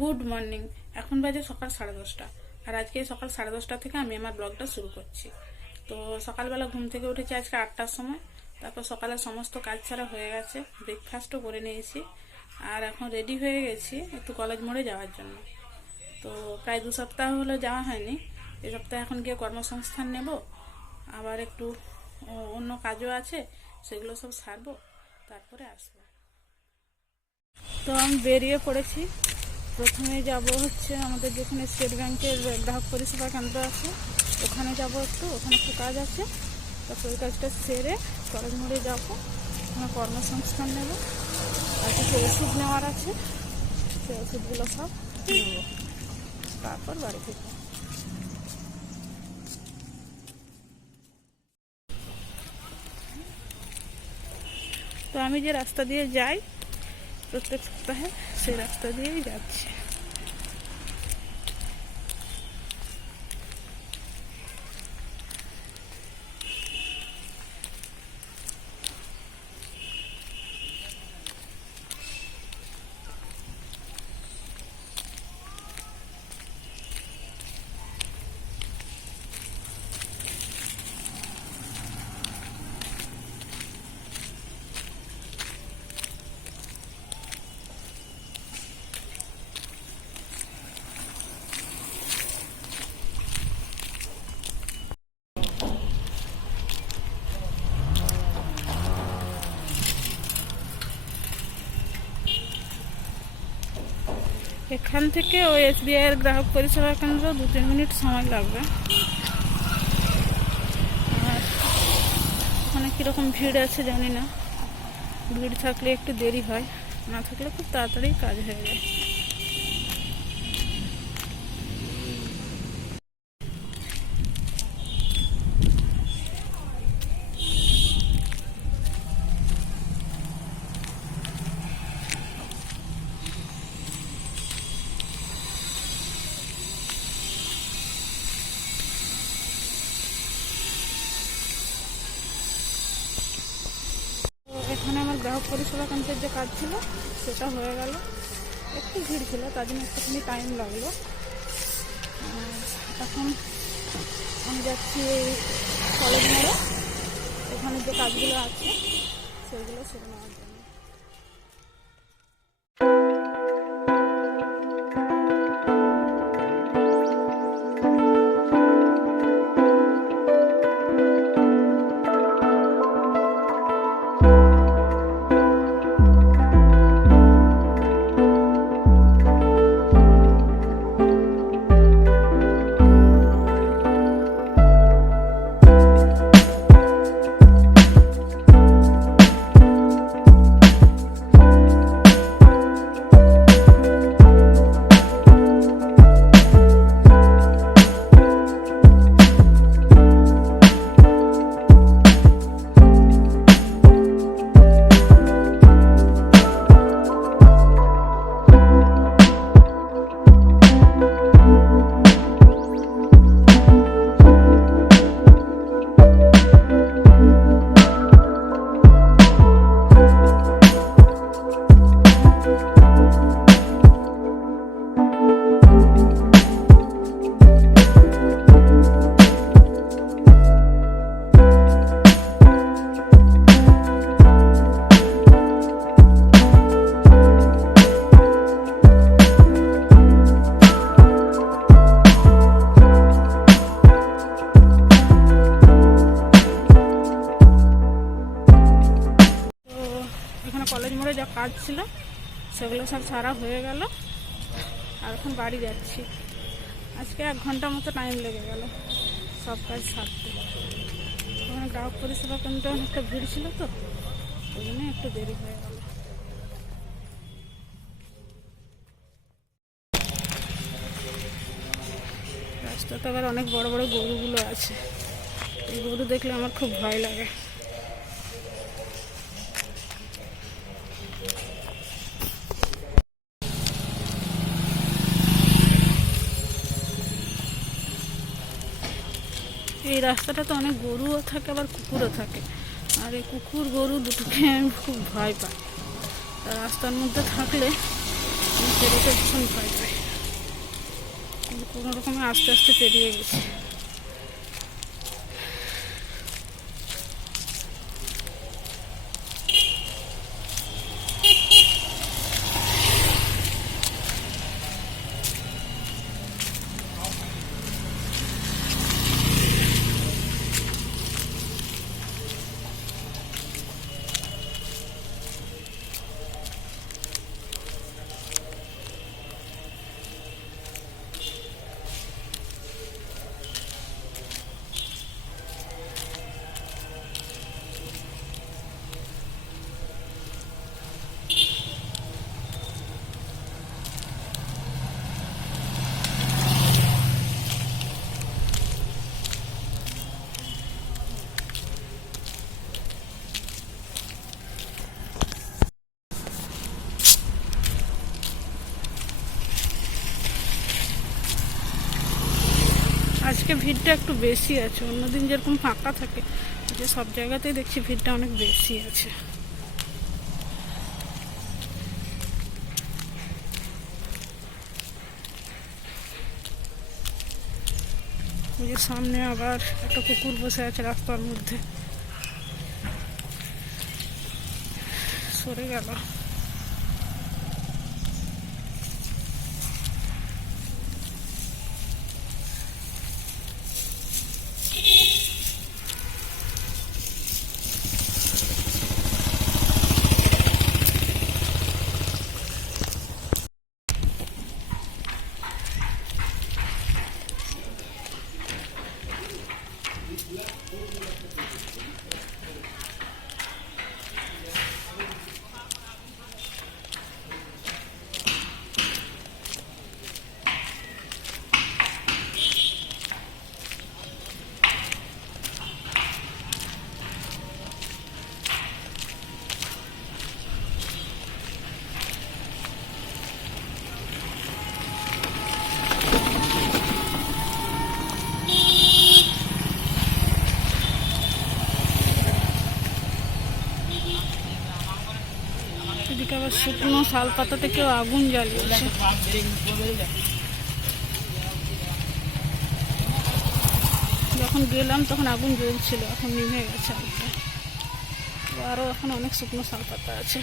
Good morning. এখন বাজে সকাল সাড়ে দশটা। আর আজকে সকাল সাড়ে দশটা থেকে আমি আমার ব্লগটা শুরু করছি। তো সকালবেলা ঘুম থেকে উঠেছি আজকে আটটার সময়। তারপর সকালে সমস্ত কাজ ছাড়া হয়ে গেছে। ব্রেকফাস্টও করে নিয়েছি। আর এখন রেডি হয়ে গেছি একটু কলেজ মোড়ে যাওয়ার জন্য। তো প্রায় দু সপ্তাহ হলো যাওয়া হয়নি। এ সপ্তাহে এখন গিয়ে কর্মসংস্থান নেব। আবার একটু অন্য কাজও আছে। সেগুলো সব সারবো। তারপরে আসব। তো আমি বেরিয়ে পড়েছি। প্রথমে যাব হচ্ছে আমাদের যেখানে স্টেট ব্যাংকের গ্রাহক পরিষেবা কেন্দ্র আছে, ওখানে যাব একটু, ওখানে একটু কাজ আছে। তারপর ওই কাজটা সেরে কলেজ মোড়ে যাব ওখানে কর্মসংস্থান নেব। আর কিছু ওষুধ নেওয়ার আছে, সেই ওষুধগুলো সব নেব। তারপর বাড়ি থেকে তো আমি যে রাস্তা দিয়ে যাই প্রত্যেক সপ্তাহে সেই রাস্তা দিয়েই যাচ্ছি। এখান থেকে ওই এসবিআই এর গ্রাহক পরিষেবা কেন্দ্র দু তিন মিনিট সময় লাগবে। আর ওখানে কীরকম ভিড় আছে জানি না। ভিড় থাকলে একটু দেরি হয়, না থাকলে খুব তাড়াতাড়ি কাজ হয়ে যায়। পরিষেবা কেন্দ্রের যে কাজ ছিল, সেটা হয়ে গেল। একটু ভিড় ছিল, তার জন্য একটুখানি টাইম লাগল। এখন আমি যাচ্ছি এই কলেজ মোড়ে। ওখানে যে কাজগুলো আছে, সেগুলো সেরে নেওয়ার জন্য। এখানে কলেজ মোড়ে যা কাজ ছিল, সেগুলো সব সারা হয়ে গেল। আর এখন বাড়ি যাচ্ছি। আজকে এক ঘণ্টা মতো টাইম লেগে গেল, সব কাজ সারতে। ওখানে গ্রাহক পরিষেবা কেন্দ্রে অনেকটা ভিড় ছিল তো, ওই জন্য একটু দেরি হয়ে গেল। রাস্তাতে আবার অনেক বড় বড় গরুগুলো আছে। এই গরু দেখলে আমার খুব ভয় লাগে। এই রাস্তাটাতে অনেক গরুও থাকে, আবার কুকুরও থাকে। আর এই কুকুর, গরু দুটোকে আমি খুব ভয় পাই। রাস্তার মধ্যে থাকলে আমি পেরেতে ভীষণ ভয় পাই। কোনো রকমে আস্তে আস্তে পেরিয়ে গেছি। আজকে ভিড়টা একটু বেশি আছে। অন্যদিন যেরকম ফাঁকা থাকে, যে সব জায়গাতেই দেখছি ভিড়টা অনেক বেশি আছে। ওই যে সামনে আবার একটা কুকুর বসে আছে রাস্তার মধ্যে। সরে গেল এদিকে আবার শুকনো শাল পাতা কেউ আগুন জ্বালিয়েছে। যখন গেলাম তখন আগুন জ্বলছিল, এখন নিভে গেছে আরও এখন অনেক শুকনো শাল পাতা আছে।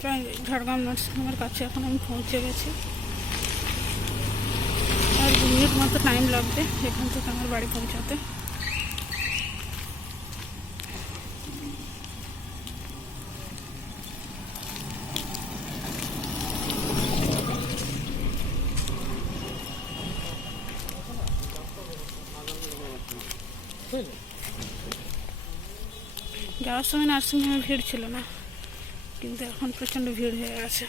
প্রায় ঝাড়গ্রাম নার্সিংহোমের কাছে এখন আমি পৌঁছে গেছি। আর দু মিনিট মতো টাইম লাগবে এখান থেকে আমার বাড়ি পৌঁছাতে। যাওয়ার সময় নার্সিংহোমে ভিড় ছিল না। কিন্তু এখন প্রচণ্ড ভিড় হয়ে গেছে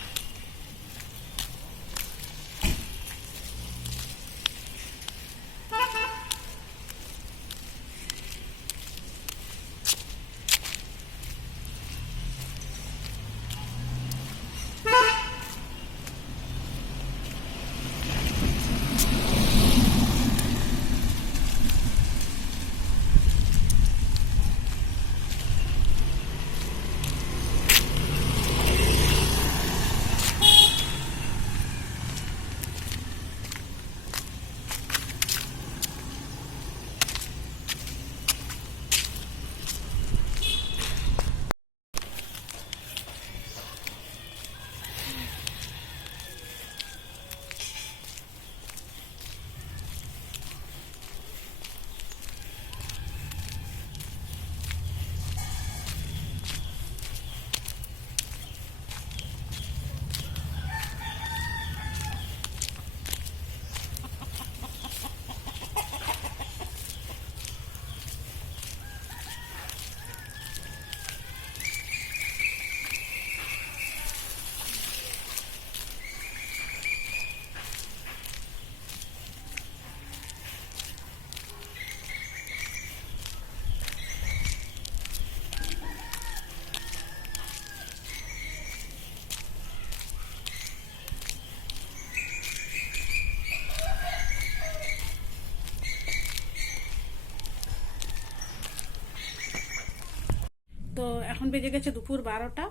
বেজে গেছে দুপুর বারোটা,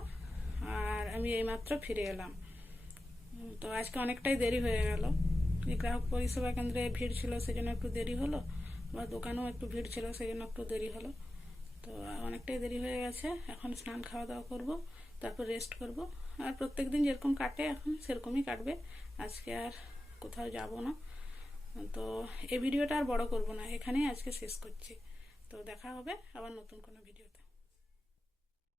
আর আমি এইমাত্র ফিরে এলাম। তো আজকে অনেকটাই দেরি হয়ে গেল। যে গ্রাহক পরিষেবা কেন্দ্রে ভিড় ছিল, সেজন্য একটু দেরি হলো, বা দোকানেও একটু ভিড় ছিল, সেজন্য একটু দেরি হলো। তো অনেকটাই দেরি হয়ে গেছে, এখন স্নান খাওয়া দাওয়া করব, তারপর রেস্ট করব। আর প্রত্যেক দিন যেরকম কাটে এখন, সেরকমই কাটবে। আজকে আর কোথাও যাব না। তো এই ভিডিওটা আর বড় করব না, এখানেই আজকে শেষ করছি। তো দেখা হবে আবার নতুন কোনো ভিডিওতে।